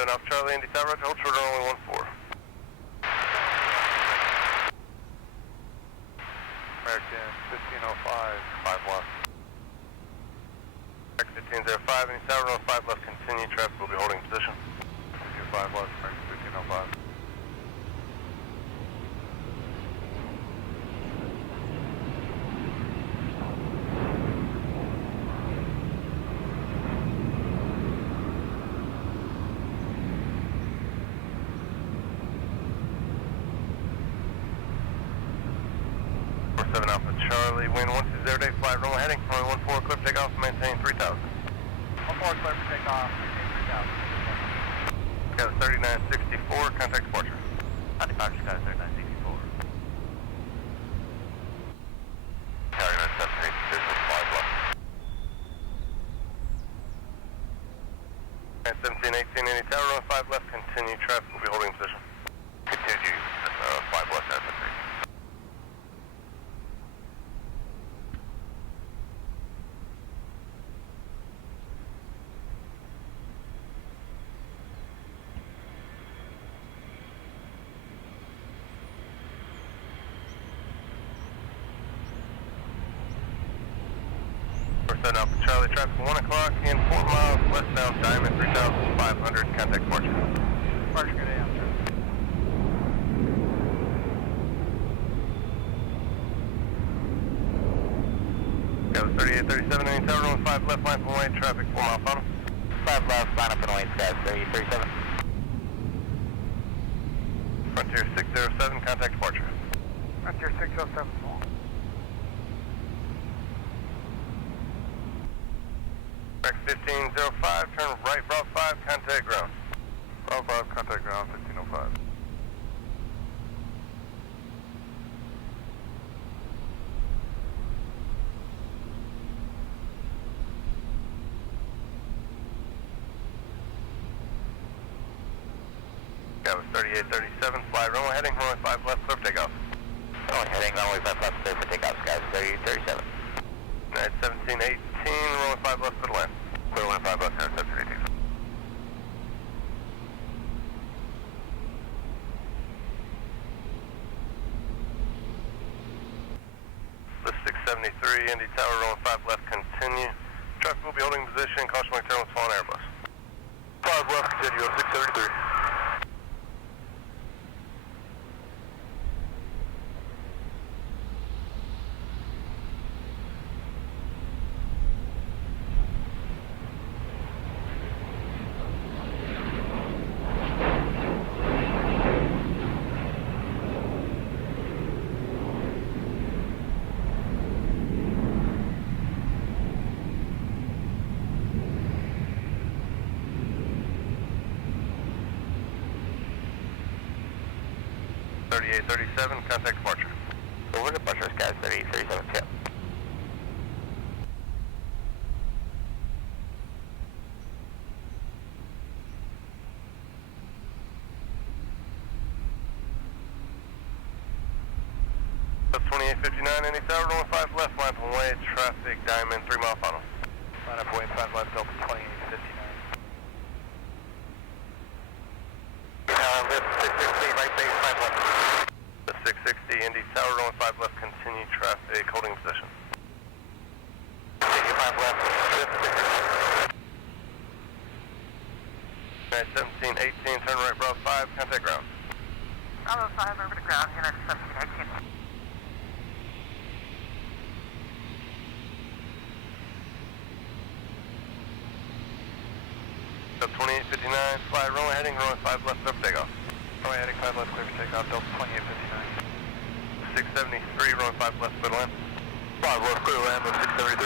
47 off Charlie, Indy Tower, Roger, hold short only 14. American 1505, 5 left. American 1505, Indy Tower, runway 5 left, continue traffic, will be holding position. 5 left, American 1505. Alpha Charlie, wind 120, flight runway heading, runway 14, clear for takeoff, maintain 3000. 14, clear for takeoff, maintain 3000. Got a 3964, contact departure. Departure, got a 3964. Carry 978, position 5 left. 1718, Indy Tower, runway 5 left, continue traffic, will be holding position. Continue, 5 left, 978. Alpha Charlie, traffic 1 o'clock in 4 miles, westbound Diamond 3500, contact departure. Departure, good day, after. Got a 3837, Indy Tower, runway 5 left, line from way, traffic 4 mile final. 5 left, line up and away, skies 3837. Frontier 607, contact departure. Frontier 607, small. Max 1505, turn right, Bravo 5, contact ground. Bravo 5, contact ground, 1505. That was 3837, fly runway heading, runway 5 left, clear for takeoff. Runway heading, runway 5 left, clear for takeoff, skies 3837. United 1718, runway 5 left, clear to land. Clear line 5 left, United 1718. The 673, Indy Tower, runway 5 left, continue. Traffic will be holding position, caution mark turn, falling Airbus. 5 left, continue, 673. .3837, contact departure. Over departure, skies 3837, tip. That's 2859, Indy Tower, runway 5 left, line from way, traffic, Diamond, 3 mile final. Line up, way 5 left, Delta 2859. Lift 660, right base, 5 left. The 660, Indy Tower, runway 5 left, continue traffic, holding position. Continue 5 left, lift 660. United 1718, turn right, Bravo 5, contact ground. Bravo 5, over to ground, United 1718. Up 2859, fly runway heading, runway 5 left, clear for takeoff. Runway heading 5 left, clear for takeoff, Delta 2859. 673, runway 5 left, clear to land. 5 left, clear land with 673.